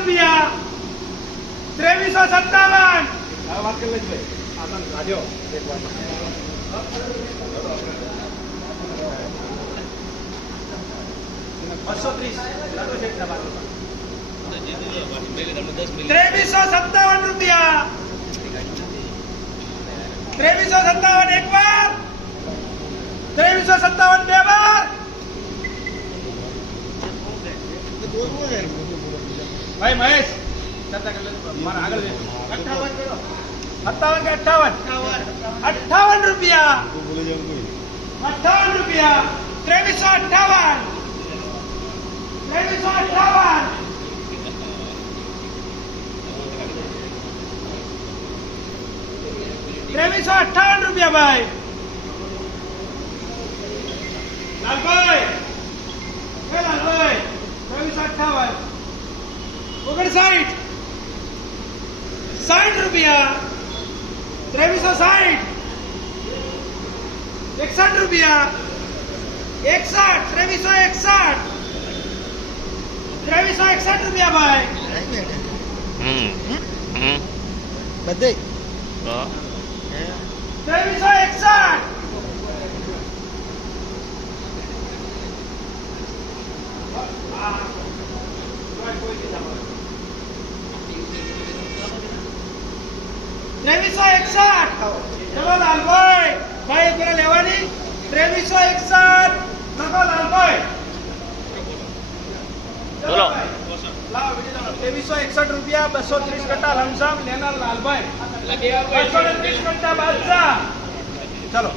રૂપિયા 2357. વાત કરી લેજો ભાઈ. આજો એક વાર 2357 રૂપિયા 2357 એક વાર 2357 બે વાર. ભાઈ મહેશ ચર્ચા કરી લેજો મારા આગળ 58 કરો 57 કે 58 રૂપિયા 58 રૂપિયા 2358 2358 રૂપિયા ભાઈ લાલભાઈ 2358 59 60 રૂપિયા 2360 61 રૂપિયા 61 2361 રૂપિયા ભાઈ બધે 2361 ચલો લાલભાઈ ભાઈ પેલા લેવાની 2361 લખો લાલભાઈ બોલો. લાવો 2361 રૂપિયા 230 કટ્ટા લમસમ લેનાર લાલભાઈ 230 કટ્ટા બાદશાહ. ચલો